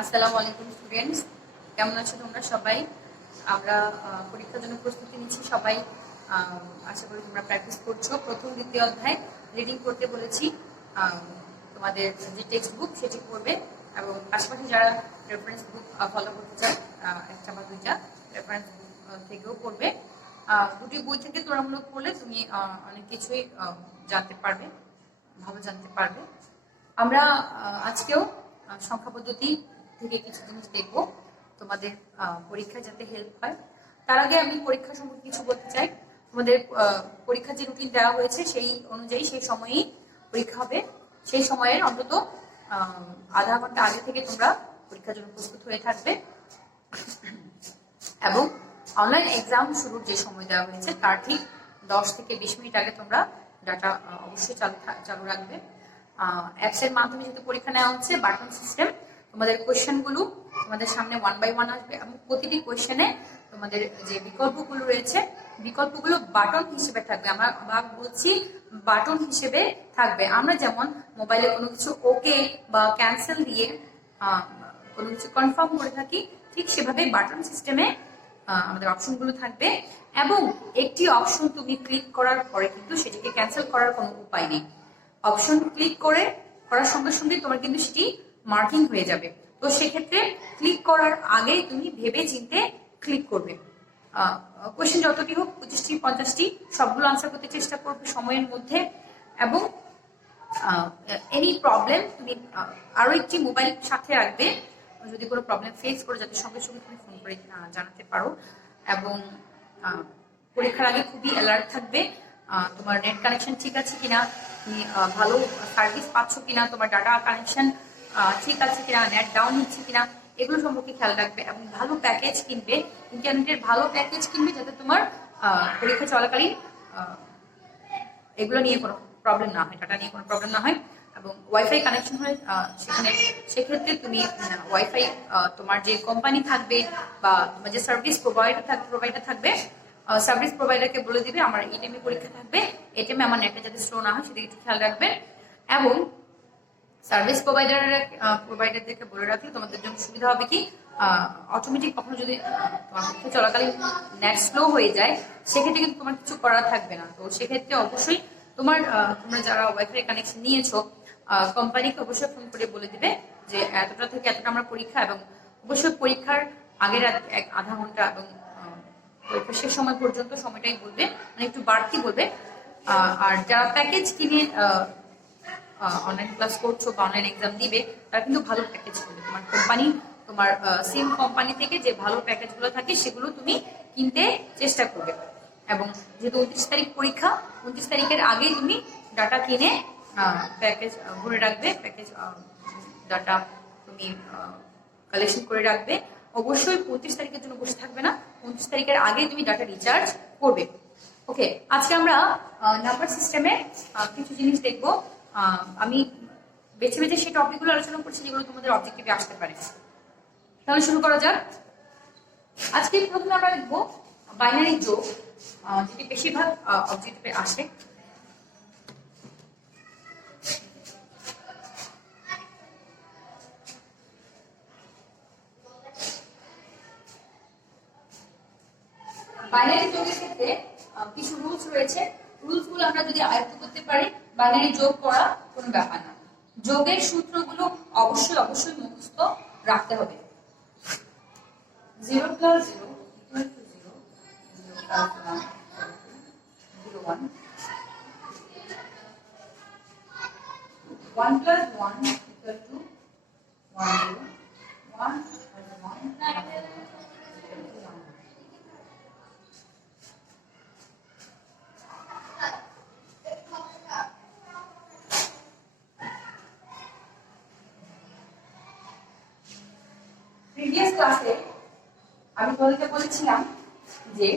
আসসালামু আলাইকুম স্টুডেন্টস, কেমন আছো তোমরা সবাই? আমরা পরীক্ষার জন্য প্রস্তুতি নিচ্ছি সবাই। আশা করি তোমরা প্র্যাকটিস করছো। প্রথম দ্বিতীয় অধ্যায় রিডিং করতে বলেছি। তোমাদের যে টেক্সট বুক সেটি পড়বে এবং পাশাপাশি যারা রেফারেন্স বুক ফলো করতে চাও একটা বা দুইটা রেফারেন্স বুক থেকেও পড়বে। দুটি বই থেকে তুলনামূলক পড়লে তুমি অনেক কিছুই জানতে পারবে, ভালো জানতে পারবে। আমরা আজকেও সংখ্যা পদ্ধতি থেকে কিছু জিনিস দেখবো তোমাদের পরীক্ষায় যাতে হেল্প হয়। তার আগে আমি পরীক্ষা সম্পর্কে কিছু বলতে চাই। তোমাদের পরীক্ষার যে রুটিন দেওয়া হয়েছে সেই অনুযায়ী সেই সময়েই পরীক্ষা হবে। সেই সময়ের অন্তত আধা ঘন্টা আগে থেকে তোমরা পরীক্ষার জন্য প্রস্তুত হয়ে থাকবে এবং অনলাইন এক্সাম শুরুর যে সময় দেওয়া হয়েছে তার ঠিক 10 থেকে 20 মিনিট আগে তোমরা ডাটা অবশ্যই চালু রাখবে। অ্যাপস এর মাধ্যমে যেহেতু পরীক্ষা নেওয়া হচ্ছে, বাটন সিস্টেম, তোমাদের কোয়েশ্চেনগুলো তোমাদের সামনে 1 বাই 1 আসবে এবং প্রতিটি কোয়েশ্চেনে তোমাদের যে বিকল্পগুলো রয়েছে বিকল্পগুলো বাটন হিসেবে থাকবে। আমরা বলছি বাটন হিসেবে থাকবে। আমরা যেমন মোবাইলে কোনো কিছু ওকে বা ক্যান্সেল দিয়ে কোনো কিছু কনফার্ম করে থাকি, ঠিক সেভাবে বাটন সিস্টেমে আমাদের অপশনগুলো থাকবে এবং একটি অপশন তুমি ক্লিক করার পরে কিন্তু সেটিকে ক্যান্সেল করার কোনো উপায় নেই। অপশন ক্লিক করার সঙ্গে সঙ্গে তোমার কিন্তু সেটি মার্কিং হয়ে যাবে। তো সেক্ষেত্রে ক্লিক করার আগে তুমি ভেবে চিন্তে ক্লিক করবে। কোয়েশ্চেন যতটি হোক 25টি 50টি সবগুলো আনসার করতে চেষ্টা করবে সময়ের মধ্যে। এবং এনি প্রবলেম তুমি আরো একটি মোবাইল সাথে রাখবে, যদি কোনো প্রবলেম ফেস করে যাতে সঙ্গে সঙ্গে তুমি ফোন করে জানাতে পারো। এবং পরীক্ষার আগে খুবই অ্যালার্ট থাকবে, তোমার নেট কানেকশন ঠিক আছে কিনা, তুমি ভালো সার্ভিস পাচ্ছ কিনা, তোমার ডাটা কানেকশন ঠিক আছে কিনা, নেট ডাউন হচ্ছে কিনা, এগুলো সম্পর্কে খেয়াল রাখবে। এবং ভালো প্যাকেজ কিনবে, ইন্টারনেটের ভালো প্যাকেজ কিনবে যাতে তোমার পরীক্ষা চলাকালীন এগুলো নিয়ে কোনো প্রবলেম না হয়, ডাটা নিয়ে কোনো প্রবলেম না হয়। এবং ওয়াইফাই কানেকশন হয় সেক্ষেত্রে তুমি ওয়াইফাই তোমার যে কোম্পানি থাকবে বা তোমার যে সার্ভিস প্রোভাইডার থাকবে সার্ভিস প্রোভাইডারকে বলে দিবে আমার এই টাইমে পরীক্ষা থাকবে, এই টাইমে আমার নেটটা যাতে স্লো না হয় সেদিকে একটু খেয়াল রাখবে। এবং সার্ভিস প্রোভাইডারদেরকে বলে রাখলে তোমাদের জন্য সুবিধা হবে কি, অটোমেটিক কখনো যদি তোমার পরীক্ষা চলাকালীন নেট স্লো হয়ে যায় সেক্ষেত্রে কিন্তু তোমার কিছু করার থাকবে না। তো সেক্ষেত্রে অবশ্যই তোমরা যারা ওয়াইফাই কানেকশন নিয়েছো কোম্পানিকে অবশ্যই ফোন করে বলে দিবে যে এতটা থেকে এতটা আমার পরীক্ষা, এবং অবশ্যই পরীক্ষার আগের আধা ঘন্টা এবং পরীক্ষার শেষ সময় পর্যন্ত সময়টাই বলবে, মানে একটু বাড়তি বলবে। আর যারা প্যাকেজ কিনে অনলাইন ক্লাস করছো বা অনলাইন এক্সাম দিবে তারা কিন্তু ভালো প্যাকেজ করবে। তোমার কোম্পানি, তোমার সিম কোম্পানি থেকে যে ভালো প্যাকেজগুলো থাকে সেগুলো তুমি কিনতে চেষ্টা করবে। এবং যেহেতু 29 তারিখ পরীক্ষা, 29 তারিখের আগেই তুমি ডাটা কিনে প্যাকেজ ভরে রাখবে, প্যাকেজ ডাটা তুমি কালেকশন করে রাখবে। অবশ্যই 25 তারিখের জন্য বসে থাকবে না, 29 তারিখের আগে তুমি ডাটা রিচার্জ করবে। ওকে, আজকে আমরা নাম্বার সিস্টেমে কিছু জিনিস দেখবো। আমি বেছে বেছে সেই টপিকগুলো আলোচনা করছি যেগুলো তোমাদের অবজেক্টিভে আসতে পারে। তাহলে শুরু করা যাক। আজকে প্রথমে আমরা দেখবো বাইনারি যোগ, যেটি বেশিরভাগ অবজেক্টিভে আসে। বাইনারি যোগের ক্ষেত্রে কিছু রুলস রয়েছে। রুলস গুলো আমরা যদি আয়ত্ত করতে পারি বাইনারি যোগ করা কোনো ব্যাপার না। যোগের সূত্রগুলো অবশ্যই মুখস্থ রাখতে হবে। 0 + 0 = 0, 0 + 1 = 1, 1 + 1 = 1, 1 + 1 প্রিভিয়াস ক্লাসে আমি তোমাদেরকে বলেছিলাম যে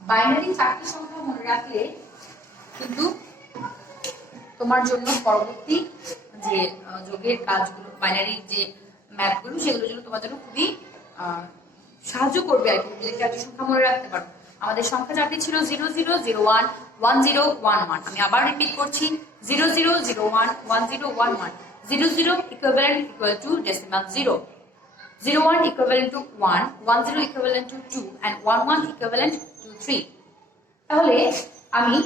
বাইনারি 4টি সংখ্যা মনে রাখলে কিন্তু তোমার জন্য পরবর্তী যে যোগের কাজগুলো, বাইনারি যে ম্যাথগুলো, সেগুলোর জন্য তোমার জন্য খুবই সাহায্য করবে আর কি, যদি 4টি সংখ্যা মনে রাখতে পারো। আমাদের সংখ্যা 4টি ছিল 0 0 0 1 1 0 1 1। আমি আবার রিপিট করছি 0 0 0 1 1 0 1 1। 0 0 equivalent equal to decimal 0, 0 1 equivalent to 1, 1 0 equivalent to 2 and 1 1 equivalent to 3. তাহলে আমি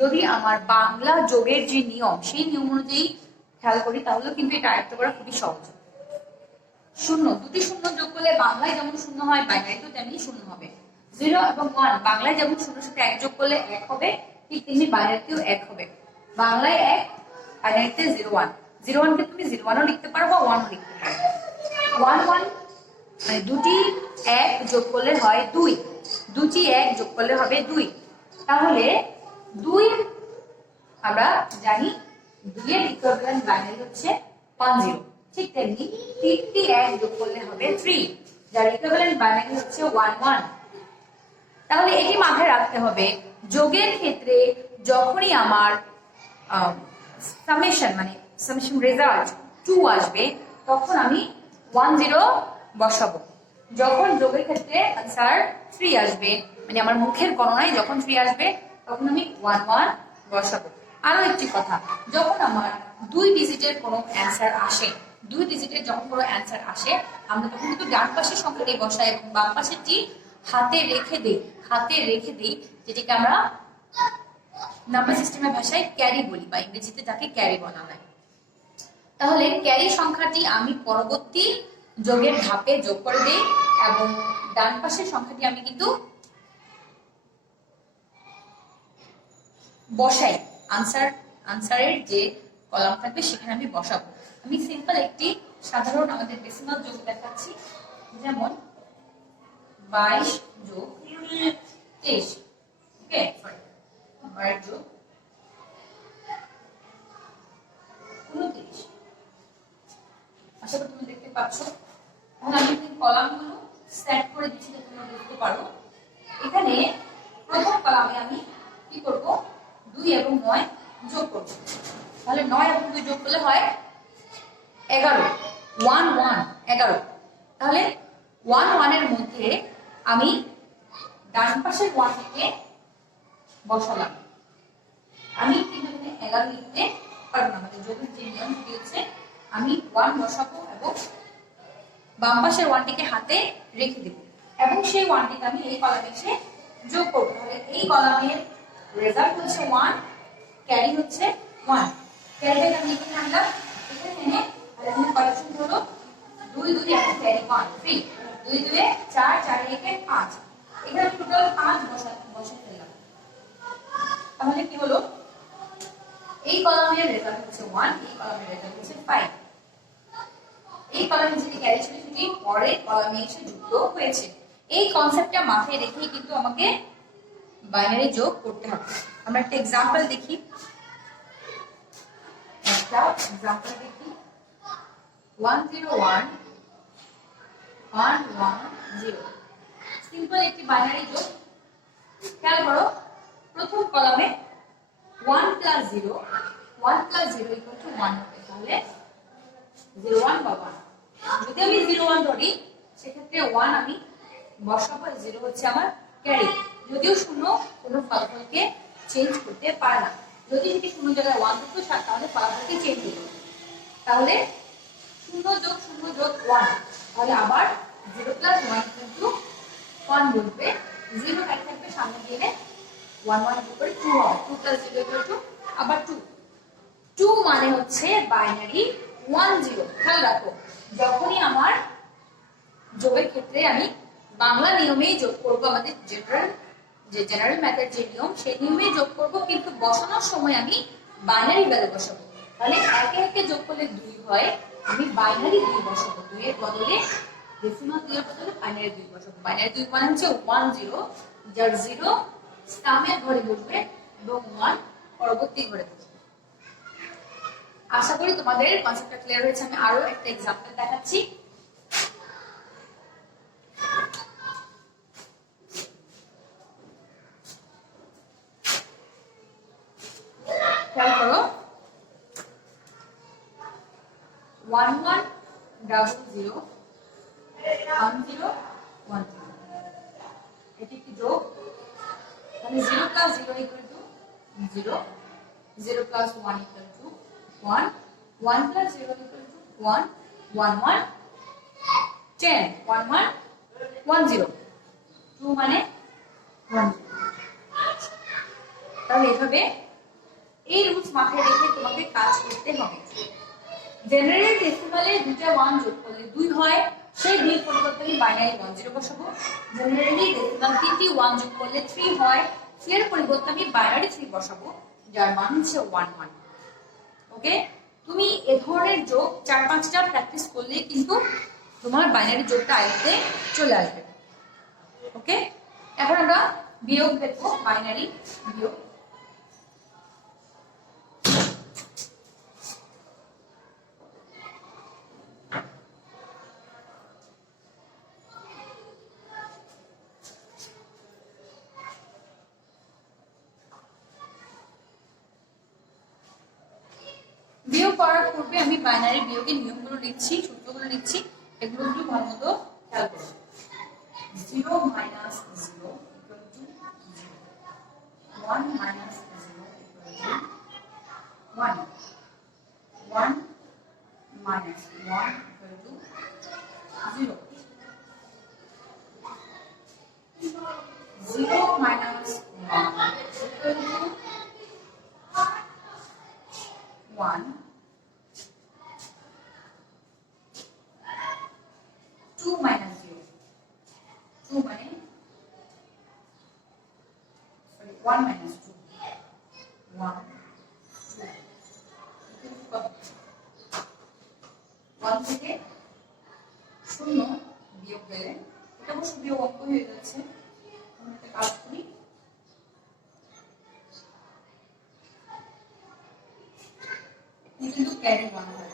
যদি আমার বাংলা যোগের যে নিয়ম সেই নিয়ম অনুযায়ী খেয়াল করি তাহলে কিন্তু এটা আয়ত্ত করা খুবই সহজ। শূন্য, দুটি শূন্য যোগ করলে বাংলায় যেমন শূন্য হয় বাইনারিতেও তেমনি শূন্য হবে। 0 এবং 1 বাংলায় যেমন শূন্যের সাথে 1 যোগ করলে 1 হবে, ঠিক তেমনি বাইনারিতেও 1 হবে। বাংলায় 1, বাইনারিতে 0 1। 0 1 কে তুমি 0 1 ও লিখতে পারো বা 1 ও লিখতে পারো। 1 1 মানে দুটি 1 যোগ করলে হয় 2, দুটি 1 যোগ করলে হবে 2। তাহলে 2 আমরা জানি 2 এর ইকুইভ্যালেন্ট বাইনারি হচ্ছে 1 0। ঠিক তেমনি 3টি 1 যোগ করলে হবে 3, যার ইকুইভ্যালেন্ট বাইনারি হচ্ছে 1 1। তাহলে এটি মাথায় রাখতে হবে, যোগের ক্ষেত্রে যখনই আমার সামেশন মানে সামেশন রেজাল্ট 2 আসবে তখন আমি 1 0 বসাবো। যখন যোগের ক্ষেত্রে आंसर 3 আসবে মানে আমার মুখের গণনায় যখন 3 আসবে তখন আমি 1 1 বসাবো। আরো একটি কথা, যখন আমার 2 ডিজিটের কোনো आंसर আসে, 2 ডিজিটের যখন কোনো आंसर আসে আমরা তখন কিন্তু ডান পাশের সংখ্যাটি বসাই এবং বাম পাশেরটি হাতে রেখে দেই, যেটাকে আমরা নাম্বার সিস্টেমের ভাষায় ক্যারি বলি বা ইংরেজিতে যাকে ক্যারি বলা হয়। তাহলে ক্যারি সংখ্যাটি আমি পরবর্তী যোগের ধাপে যোগ করে দেই এবং ডান পাশের সংখ্যাটি আমি কিন্তু বসাই, আনসারের যে কলাম থাকবে সেখানে আমি বসাবো। আমি সিম্পল একটি সাধারণ আমাদের ডেসিমাল যোগ দেখাচ্ছি, যেমন 22 যোগ 23, ওকে সরি 22 যোগ 29। আশা করি তুমি দেখতে পাচ্ছ। তাহলে আমি কলামগুলো সেট করে দিচ্ছি যাতে তোমরা বুঝতে পারো। এখানে প্রথম কলামে আমি কি করব, 2 এবং 9 যোগ করব। তাহলে 9 এবং 2 যোগ করলে হয় 11, 1 1 11। তাহলে 1 1 এর মধ্যে আমি ডান পাশের 1 টিকে বসালাম। আমি কিন্তু এখানে 11 লিখতে পারবো না, আমাদের যোগের যে নিয়ম দিয়েছে আমি 1 বসাবো এবং বাম পাশের 1 টিকে হাতে রেখে দেব এবং সেই 1 টিকে আমি এই কলামে এসে যোগ করব। তাহলে এই কলামের রেজাল্ট হচ্ছে 1, ক্যারি হচ্ছে 1। ক্যারিটাকে আমি এখানে আনলাম, এখানে এনে আর এখানে কালেকশন হলো 2 2 এবং ক্যারি 1 3, 2 2 4 4 1 5। এখানে আমি টোটাল 5 বসাতে ফেললাম। তাহলে কি হলো, এই কলামের রেজাল্ট হচ্ছে 1, এই কলামের রেজাল্ট হচ্ছে 5। এই কলামে যেটি ক্যারি ছিল সেটি পরের কলামে এসে যুক্ত হয়েছে। এই কনসেপ্টটা মাথায় রেখেই কিন্তু আমাকে বাইনারি যোগ করতে হবে। আমরা একটা एग्जांपल দেখি, দেখি 101 110। সিম্পল একটি বাইনারি যোগ। খেয়াল করো, প্রথম কলামে 1 plus 0 equal to 1 হবে। তাহলে 0 1 বা 1, যদি আমি 0 1 ধরি সেক্ষেত্রে 1 আমি বসাবো, 0 হচ্ছে আমার ক্যারি। যদিও শূন্য কোনো ফলাফলকে চেঞ্জ করতে পারে না, যদি সেটি শূন্য জায়গায় 1 থাকতো তাহলে ফলাফলকে চেঞ্জ হতো। তাহলে 0 যোগ 0 যোগ 1, তাহলে আবার 0 plus 1 কিন্তু 1 বসবে, 0 এক থাকবে সামনে গেলে 1 1 যোগ করে 2 হবে, 2 plus 0 equal to আবার 2। 2 মানে হচ্ছে বাইনারি 1 0। খেয়াল রাখো, যখনই আমার যোগের ক্ষেত্রে আমি বাংলা নিয়মেই যোগ করব, আমাদের জেনারেল ম্যাথের যে নিয়ম সেই নিয়মেই যোগ করব, কিন্তু বসানোর সময় আমি বাইনারি ভ্যালু বসাবো। তাহলে একে একে যোগ করলে 2 হয়, আমি বাইনারি 2 বসাবো। 2 এর বদলে ডেসিমাল 2 এর বদলে বাইনারি 2 বসাবো। বাইনারি 2 মানে হচ্ছে 1 0, যার 0 সামের ঘরে বসবে এবং 1 পরবর্তী ঘরে বসবে। আশা করি তোমাদের কনসেপ্টটা ক্লিয়ার হয়েছে। আমি আরো একটা एग्जांपल দেখাচ্ছি। খেয়াল করো, 1 1 0 0 1 0 1 0, এটি একটি যোগ। তাহলে 0 plus 0 equal to 0, 0 plus 1 equal to 1, 1 plus 0 equal to 1, 1 1 10, 1 1 1 0, 2 মানে 1। তাহলে এভাবে এই রুলস মাথায় রেখে তোমাকে কাজ করতে হবে। জেনারেল ডেসিমালে দুটো 1 যোগ করলে 2 হয়, সেই 2 পরিবর্তে আমি বাইনারি 1 0 বসাবো। জেনারেলি ডেসিমাল তিনটি 1 যোগ করলে 3 হয়, এর পরিবর্তে আমি বাইনারি 3 বসাবো, যার মান হচ্ছে 1 1। ওকে, তুমি এ ধরনের যোগ 4-5টা প্র্যাকটিস করলে কিন্তু তোমার বাইনারি যোগটা আয়ত্তে চলে আসবে। ওকে, এখন আমরা বিয়োগ দেখবো, বাইনারি বিয়োগ। বিয়োগ করার পূর্বে আমি বাইনারি বিয়োগের নিয়মগুলো লিখছি, সূত্রগুলো লিখছি, এগুলো একটু ভালো মতো খেয়াল করো। 0 minus 0 equal to 0, 1 minus 0 equal to 1, 1 minus 1 equal to 0, 0 minus 1 equal to 1, 2 minus 0, 2 মানে sorry 1 minus 2, 1 2 1 থেকে 0 বিয়োগ দিলে এটা অবশ্য বিয়োগ অঙ্ক হয়ে যাচ্ছে। আমরা একটা কাজ করি, কিন্তু ক্যারি 1 হবে।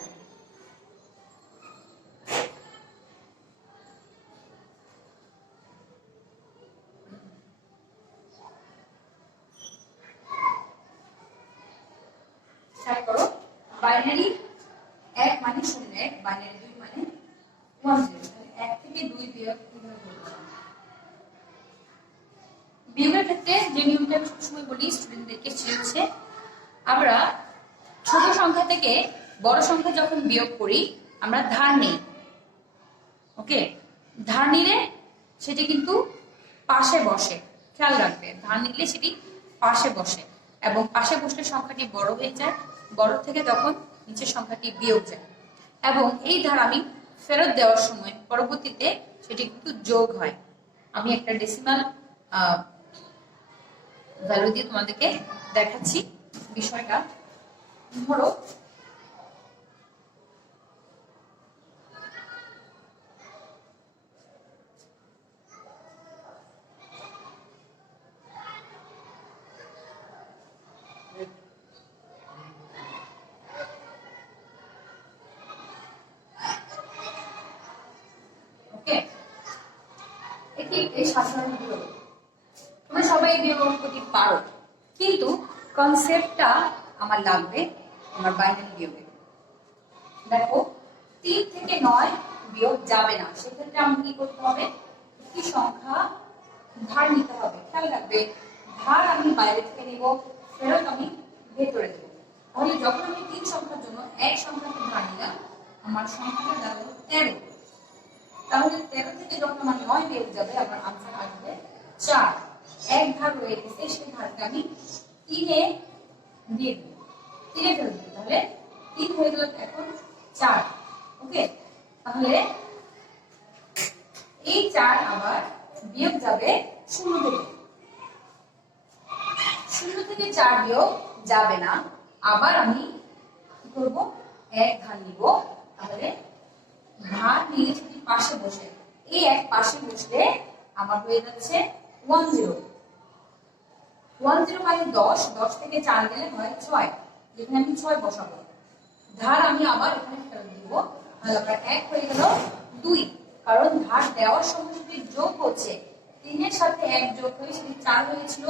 করো বাইনারি 1 মানে 0, 1 বাইনারি 2 মানে 1 0, 1 থেকে 2 বিয়োগ কিভাবে করব? বিয়োগের ক্ষেত্রে যে নিয়মটা আমি সবসময় বলি স্টুডেন্টদেরকে, সেটা হচ্ছে আমরা ছোট সংখ্যা থেকে বড় সংখ্যা যখন বিয়োগ করি আমরা ধার নেই। ওকে, ধার নিলে সেটি কিন্তু পাশে বসে, খেয়াল রাখবে, ধার নিলে সেটি পাশে বসে এবং পাশে বসলে সংখ্যাটি বড় হয়ে যায়, বড় থেকে তখন নিচের সংখ্যাটি বিয়োগ যায় এবং এই ধার আমি ফেরত দেওয়ার সময় পরবর্তীতে সেটি কিন্তু যোগ হয়। আমি একটা ডেসিমাল ভ্যালু দিয়ে তোমাদেরকে দেখাচ্ছি বিষয়টা। ধরো সাধারণ বিয়োগ, তোমরা সবাই বিয়োগ অঙ্কটি পারো, কিন্তু কনসেপ্টটা আমার লাগবে আমার বাইনারি বিয়োগে। দেখো 3 থেকে 9 বিয়োগ যাবে না, সেক্ষেত্রে আমি কি করতে হবে, একটি সংখ্যা ধার নিতে হবে। খেয়াল রাখবে, ধার আমি বাইরে থেকে নিব, ফেরত আমি ভেতরে দেব। তাহলে যখন আমি 3 সংখ্যার জন্য এক সংখ্যাকে ধার নিলাম, আমার সংখ্যাটা দাঁড়ালো 13। তাহলে 13 থেকে যখন আমার 9 বিয়োগ যাবে, আমার আনসার আসবে 4। এক ধার রয়ে গেছে, সেই ধারকে আমি 3 এ দিয়ে দেব, 3 এ ফেলে দেব, তাহলে 3 হয়ে গেল এখন 4। ওকে, তাহলে এই 4 আবার বিয়োগ যাবে 0 থেকে, 0 থেকে 4 বিয়োগ যাবে না, আবার আমি কি করব, এক ধার নিব। তাহলে ধার নিয়ে সেটি পাশে বসে, এই এক পাশে বসলে আমার হয়ে যাচ্ছে 10, 10 মানে 10, 10 থেকে 4 গেলে হয় 6, যেখানে আমি 6 বসাবো। ধার আমি আবার এখানে ফেরত দিব, তাহলে আমার 1 হয়ে গেল 2, কারণ ধার দেওয়ার সময় সেটি যোগ হচ্ছে, 3 এর সাথে 1 যোগ হয়ে সেটি 4 হয়েছিল,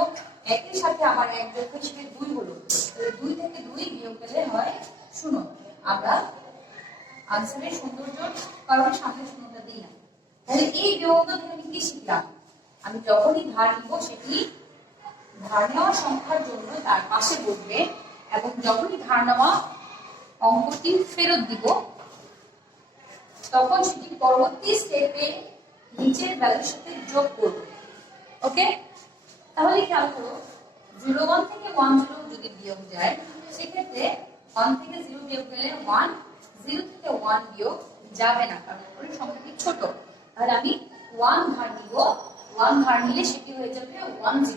1 এর সাথে আবার 1 যোগ হয়ে সেটি 2 হলো, তাহলে 2 থেকে 2 বিয়োগ গেলে হয় 0। আমরা আনসারের সৌন্দর্যের কারণে সামনে শূন্যতা দিই না। তাহলে এই বিয়োগটা থেকে আমি কি শিখলাম, আমি যখনই ধার নিব সেটি ধার নেওয়া সংখ্যার জন্য তার পাশে বসবে, এবং যখনই ধার নেওয়া অঙ্কটি ফেরত দিব, তখন সেটি পরবর্তী স্টেপে নিচের ভ্যালুর সাথে যোগ করব। ওকে, তাহলে খেয়াল করো 01 থেকে 10 যদি বিয়োগ যায়, সেক্ষেত্রে 1 থেকে 0 বিয়োগ গেলে 1, 0 থেকে 1 বিয়োগ যাবে না, কারণ ওর সংখ্যাটি ছোট। তাহলে আমি 1 ধার নিব, 1 ধার নিলে সেটি হয়ে যাবে 10।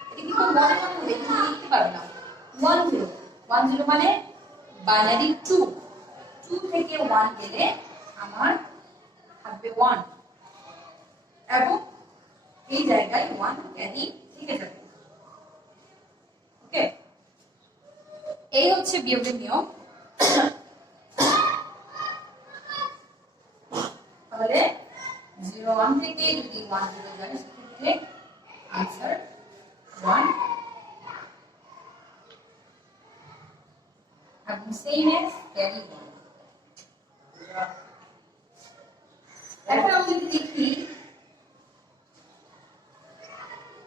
এটা কিন্তু মনে মনে হবে, তুমি লিখতে পারবে না। 10, 10 মানে বাইনারি 2, 2 থেকে 1 গেলে আমার থাকবে 1, এবং এই জায়গায় 1 ক্যারি থেকে যাবে। ওকে, এই হচ্ছে বিয়োগের নিয়ম। তাহলে 01 থেকে যদি 10 যায়, সেক্ষেত্রে आंसर 1 এবং সেম এজ ক্যারি 1। এখন আমরা যদি দেখি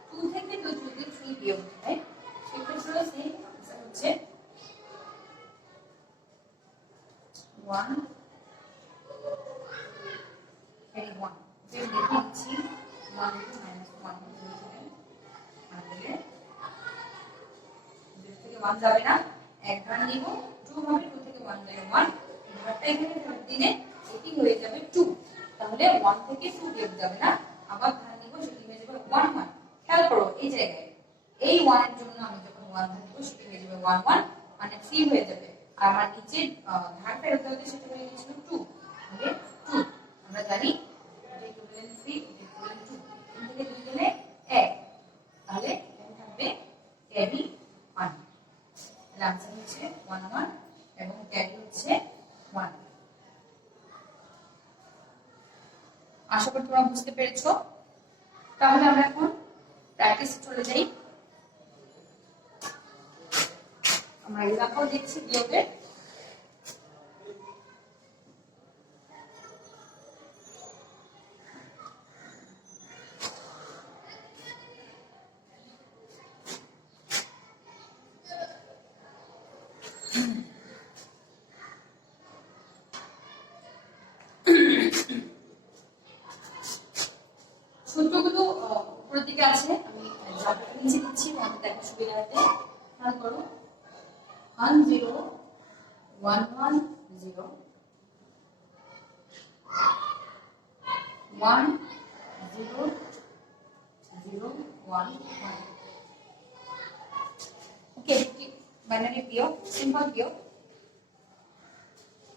2 থেকে 2 যদি 3 বিয়োগ হয়, সেক্ষেত্রে সেম आंसर হচ্ছে 1 ক্যারি 1। যে দেখে দিচ্ছি 1 - 1 থেকে 1 যাবে না, এক ধার নিব, 2 হবে, 2 থেকে 1 যায় 1, ধারটা এখানে ধরে দিলে এটি হয়ে যাবে 2। তাহলে 1 থেকে 2 বিয়োগ যাবে না, আবার ধার নিব, সেটি হয়ে যাবে 1 1। খেয়াল করো এই জায়গায় এই 1 এর জন্য আমি যখন 1 ধার নিব, সেটি হয়ে যাবে 1 1, মানে 3 হয়ে যাবে। আর আমার নিচে ধার ফেরত হতে সেটা হয়ে গেছিল 2, তাহলে 2 আমরা জানি এটা ইকুইভ্যালেন্ট 3, এটা ইকুইভ্যালেন্ট 2, এখান থেকে 2 গেলে 1, তাহলে এখানে থাকবে ক্যারি 1। তাহলে आंसर হচ্ছে 1 1 এবং ক্যারি হচ্ছে 1। আশা করি তোমরা বুঝতে পেরেছো। তাহলে আমরা এখন প্র্যাকটিসে চলে যাই। আমরা এক্সাম্পল দেখছি বিয়োগের। সূত্রগুলো উপরের দিকে আছে, আমি জায়গাটা নিচে দিচ্ছি তোমাদের দেখা সুবিধার্থে। খেয়াল করো 1 0 1 1 0 1 0 0 1 1। ওকে, বাইনারি বিয়োগ, সিম্পল বিয়োগ।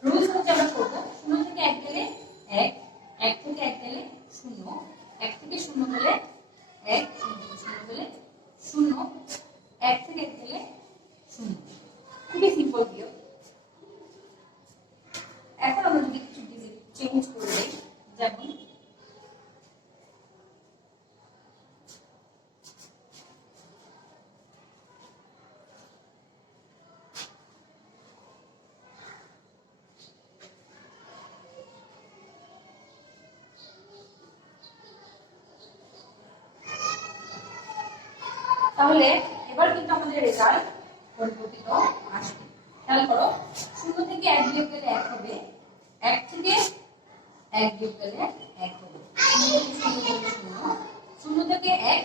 রুলস হচ্ছে আমরা করব 0 থেকে 1 গেলে 1, 1 থেকে 1 গেলে 0, 1 থেকে 0 গেলে 1, 0 থেকে 0 গেলে 0, 1 থেকে 1 গেলে 0। খুবই সিম্পল বিয়োগ। এখন আমরা যদি কিছু চেঞ্জ করে দেই, যেমন তাহলে এবার কিন্তু আমাদের রেজাল্ট পরিবর্তিত আসবে। খেয়াল করো 0 থেকে 1 বিয়োগ গেলে 1 হবে, 1 থেকে 1 বিয়োগ গেলে 1 হবে, 0 থেকে 1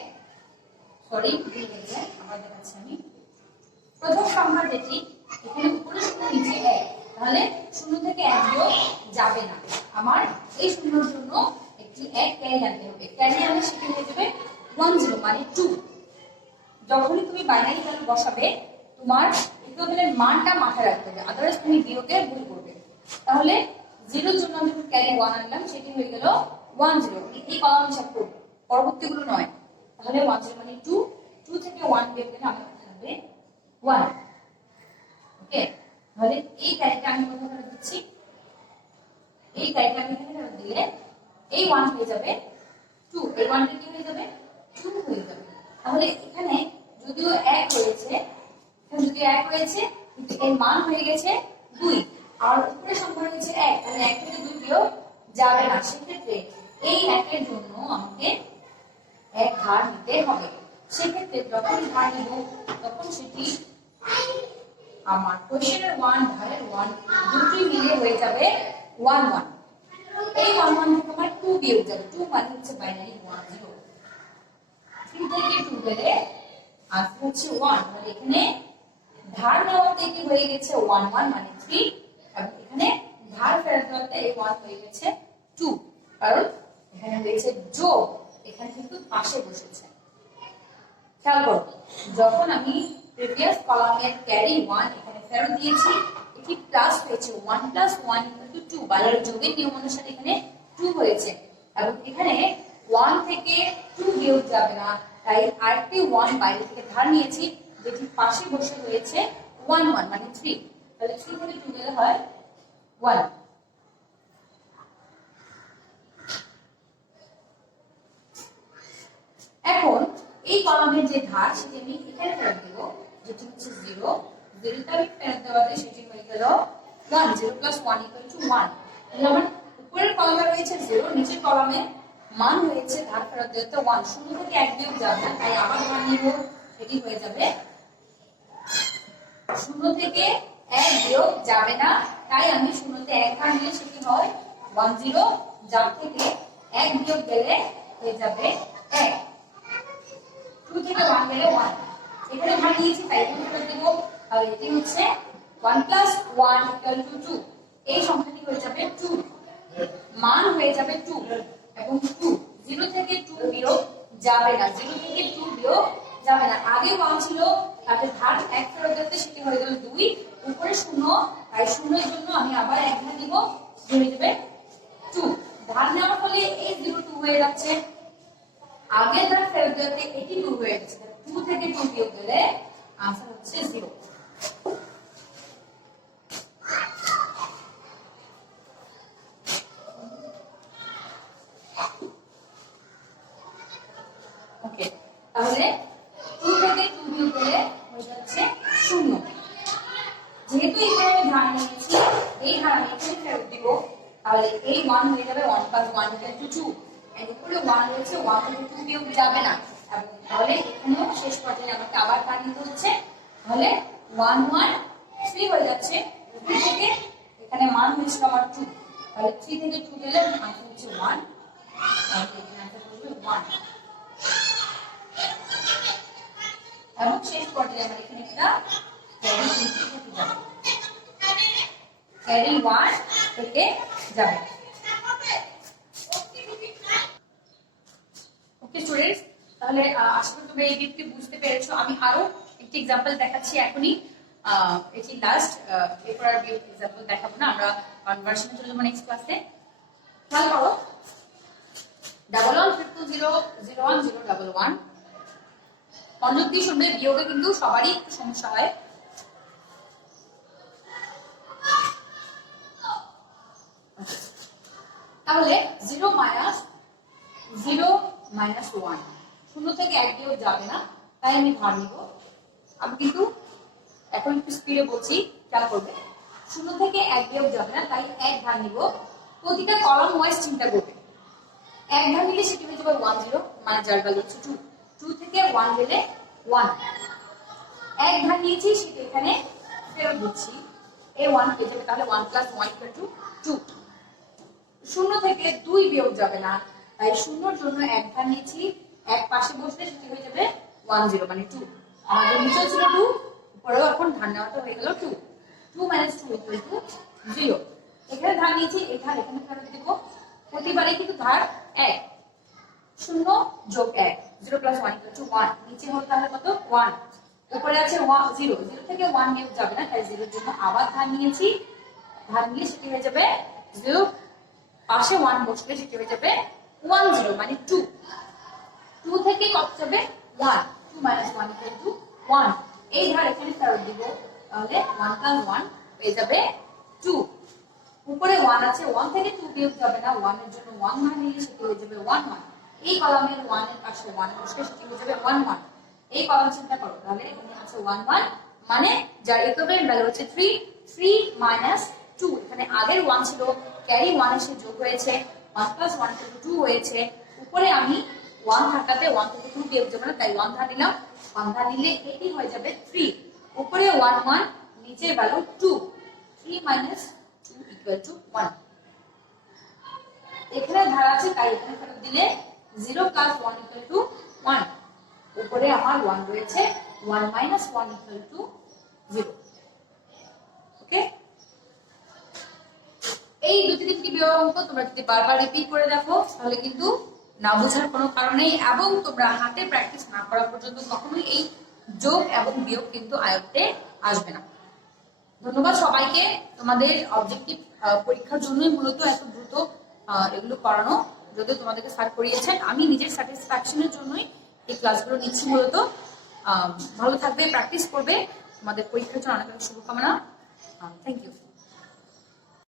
সরি ভুল হয়েছে, আবার দেখাচ্ছি আমি। প্রথম সংখ্যা যেটি এখানে উপরে 0 নিচে 1, তাহলে 0 থেকে 1 বিয়োগ যাবে না, আমার এই 0 এর জন্য একটি 1 ক্যারি আনতে হবে। ক্যারি আনলে সেটি হয়ে যাবে 1 0 মানে 2। যখনই তুমি বাইনারি ভ্যালু বসাবে, তোমার ইকুইভ্যালেন্ট মানটা মাথায় রাখতে হবে, আদারওয়াইজ তুমি বিয়োগে ভুল করবে। তাহলে 0 এর জন্য আমি ক্যারি 1 আনলাম, সেটি হয়ে গেল 1 0। এই কলাম হিসাব করব, পরবর্তীগুলো নয়। তাহলে 1 0 মানে 2, 2 থেকে 1 বিয়োগ গেলে আমার থাকবে 1। ওকে, তাহলে এই ক্যারিটা আমি কোথায় ফেরত দিচ্ছি, এই ক্যারিটা আমি এখানে ফেরত দিলে এই 1 হয়ে যাবে 2, এই 1 টা কি হয়ে যাবে 2 হয়ে যাবে। তাহলে এখানে যদিও 1 হয়েছে, এখানে যদি 1 হয়েছে, কিন্তু এর মান হয়ে গেছে 2, আর উপরে সংখ্যা হয়েছে 1, তাহলে 1 থেকে 2 বিয়োগ যাবে না। সেক্ষেত্রে এই 1 এর জন্য আমাকে 1 ধার নিতে হবে। সেক্ষেত্রে যখন ধার নিব, তখন সেটি আমার কোশ্চেনের 1 ধারের 1 দুটি মিলে হয়ে যাবে 1 1। এই 1 1 থেকে আমার 2 বিয়োগ যাবে, 2 মানে হচ্ছে বাইনারি 1 0। 3 থেকে 2 গেলে আনসার হচ্ছে 1, মানে এখানে ধার নেওয়াতে কি হয়ে গেছে 1 1 মানে 3, এবং এখানে ধার ফেরত দেওয়াতে এই 1 হয়ে গেছে 2, কারণ এখানে হয়েছে যোগ, এখানে কিন্তু পাশে বসেছে। খেয়াল করো, যখন আমি প্রিভিয়াস কলামের ক্যারি 1 এখানে ফেরত দিয়েছি, এটি প্লাস হয়েছে 1 + 1 = 2, বাইরের যোগের নিয়ম অনুসারে এখানে 2 হয়েছে, এবং এখানে 1 থেকে 2 বিয়োগ যাবে না, তাই আরেকটি 1 বাইরে থেকে ধার নিয়েছি, যেটি পাশে বসে হয়েছে 1 1 মানে 3, তাহলে 3 থেকে 2 গেলে হয় 1। এখন এই কলামের যে ধার সেটি আমি এখানে ফেরত দেব, যেটি হচ্ছে 0, 0টা আমি ফেরত দেওয়াতে সেটি হয়ে গেল 1, 0 + 1 = 1। তাহলে আমার উপরের কলামে রয়েছে 0, নিচের কলামে মান হয়েছে ধার ফেরত দেওয়াতে 1, 0 থেকে 1 বিয়োগ যাবে না, তাই আবার মান নিব, এটি হয়ে যাবে 0 থেকে 1 বিয়োগ যাবে না, তাই আমি 0 তে 1 ধার নিলে সেটি হয় 1 0, যার থেকে 1 বিয়োগ গেলে হয়ে যাবে 1। 2 থেকে 1 গেলে 1, এখানে ধার নিয়েছি তাই এখানে ফেরত দেব, আর এটি হচ্ছে 1 + 1 = 2, এই সংখ্যাটি হয়ে যাবে 2, মান হয়ে যাবে 2 এবং 2, 0 থেকে 2 বিয়োগ যাবে না, 0 থেকে 2 বিয়োগ যাবে না, আগে 1 ছিল, তাহলে ধার 1 ফেরত দিতে সেটি হয়ে গেল 2, উপরে 0, তাই 0 এর জন্য আমি আবার 1 ধার দিব, হয়ে যাবে 2। ধার নেওয়ার ফলে এই 0 2 হয়ে যাচ্ছে, আগের ধার ফেরত দিতে এটি 2 হয়ে যাচ্ছে, 2 থেকে 2 বিয়োগ গেলে आंसर হচ্ছে 0। ওকে, তাহলে 2 থেকে 2 বিয়োগ গেলে হয়ে যাচ্ছে 0। যেহেতু এখানে আমি ধার নিয়েছি, এই ধার আমি এখানে ফেরত দিব, তাহলে এই 1 হয়ে যাবে 1 + 1 = 2, এর উপরে 1 রয়েছে, 1 থেকে 2 বিয়োগ যাবে না, এবং তাহলে এখানেও শেষ পর্যায়ে আমাকে আবার ধার নিতে হচ্ছে, তাহলে 1 1 3 হয়ে যাচ্ছে, 2 থেকে এখানে মান হয়েছিল আমার 2, তাহলে 3 থেকে 2 গেলে আনসার হচ্ছে 1, তাহলে এখানে আনসার হবে 1। এবং শেষ পর্যায়ে আমরা এখানে একটা ক্যারি 2 থেকে যাবে, ক্যারি 1 থেকে যাবে। ওকে স্টুডেন্টস, তাহলে আশা করি তোমরা এই ভিডিওটি বুঝতে পেরেছো। আমি আরো একটি एग्जांपल দেখাচ্ছি এখনি, এটি লাস্ট, এরপর আর ভিডিও एग्जांपल দেখাবো না, আমরা কনভার্সনে চলে যাব নেক্সট ক্লাসে। খেয়াল করো, 1100001011 মনোযোগ দিয়ে শুনবে, বিয়োগে কিন্তু সবারই একটু সমস্যা হয়। তাহলে 0 - 1, 0 থেকে 1 বিয়োগ যাবে না, তাই আমি ধার নিব। আমি কিন্তু এখন একটু স্পিডে বলছি, খেয়াল করবে, 0 থেকে 1 বিয়োগ যাবে না, তাই 1 ধার নিব। প্রতিটা কলাম ওয়াইজ চিন্তা করবে, 1 ধার নিলে সেটি হয়ে যাবে 1 0, মানে যার ভ্যালু হচ্ছে 2, 2 থেকে 1 গেলে 1, 1 ধার নিয়েছি সেটা এখানে ফেরত দিচ্ছি, এই 1 হয়ে যাবে, তাহলে 1 + 1 = 2। 0 থেকে 2 বিয়োগ যাবে না, তাই 0 এর জন্য 1 ধার নিয়েছি, 1 পাশে বসলে সেটি হয়ে যাবে 1 0 মানে 2, আমাদের নিচে ছিল 2, উপরেও এখন ধার নেওয়াটা হয়ে গেল 2, 2 - 2 = 0। এখানে ধার নিয়েছি, এই ধার এখানে ফেরত দেব, প্রতিবারে কিন্তু ধার 1, 0 + 1, 0 + 1 = 1, নিচে হলো তাহলে কত 1, উপরে আছে 0, 0 থেকে 1 বিয়োগ যাবে না, তাই 0 এর জন্য আবার ধার নিয়েছি, ধার নিলে সেটি হয়ে যাবে 0, পাশে 1 বসলে সেটি হয়ে যাবে 1 0 মানে 2, 2 থেকে কত যাবে 1, 2 - 1 = 1, এই ধার এখানে ফেরত দিব, তাহলে 1 + 1 হয়ে যাবে 2, উপরে 1 আছে, 1 থেকে 2 বিয়োগ যাবে না, 1 এর জন্য 1 ধার নিলে সেটি হয়ে যাবে 1 1, এই কলামের 1 এর পাশে 1 বসলে সেটি হয়ে যাবে 1 1, এই কলাম চিন্তা করো, তাহলে এখানে আছে 1 1, মানে যার ইকুইভ্যালেন্ট ভ্যালু হচ্ছে 3, 3 - 2, এখানে আগের 1 ছিল, ক্যারি 1 এসে যোগ হয়েছে, 1 + 1 = 2 হয়েছে, উপরে আমি 1 থাকাতে 1 থেকে 2 বিয়োগ যাবে না, তাই 1 ধার নিলাম, 1 ধার নিলে এটি হয়ে যাবে 3, উপরে 1 1, নিচের ভ্যালু 2, 3 minus 2 equal to 1। এখানে ধারা আছে তাই এখানে ফেরত দিলে 0 plus 1 equal to 1, উপরে আমার 1 রয়েছে, 1 minus 1 equal to 0। ওকে, এই 2 থেকে 3 বিয়োগ অঙ্ক তোমরা যদি বারবার রিপিট করে দেখো তাহলে কিন্তু না বোঝার কোনো কারণ নেই, এবং তোমরা হাতে প্র্যাকটিস না করা পর্যন্ত কখনোই এই যোগ এবং বিয়োগ কিন্তু আয়ত্তে আসবে না। ধন্যবাদ সবাইকে, তোমাদের অবজেক্টিভ পরীক্ষার জন্যই মূলত এত দ্রুত এগুলো করানো, যদিও তোমাদেরকে স্যার করিয়েছেন, আমি নিজের স্যাটিসফ্যাকশনের জন্যই এই ক্লাসগুলো নিচ্ছি মূলত। ভালো থাকবে, প্র্যাকটিস করবে, তোমাদের পরীক্ষার জন্য অনেক অনেক শুভকামনা। Thank you.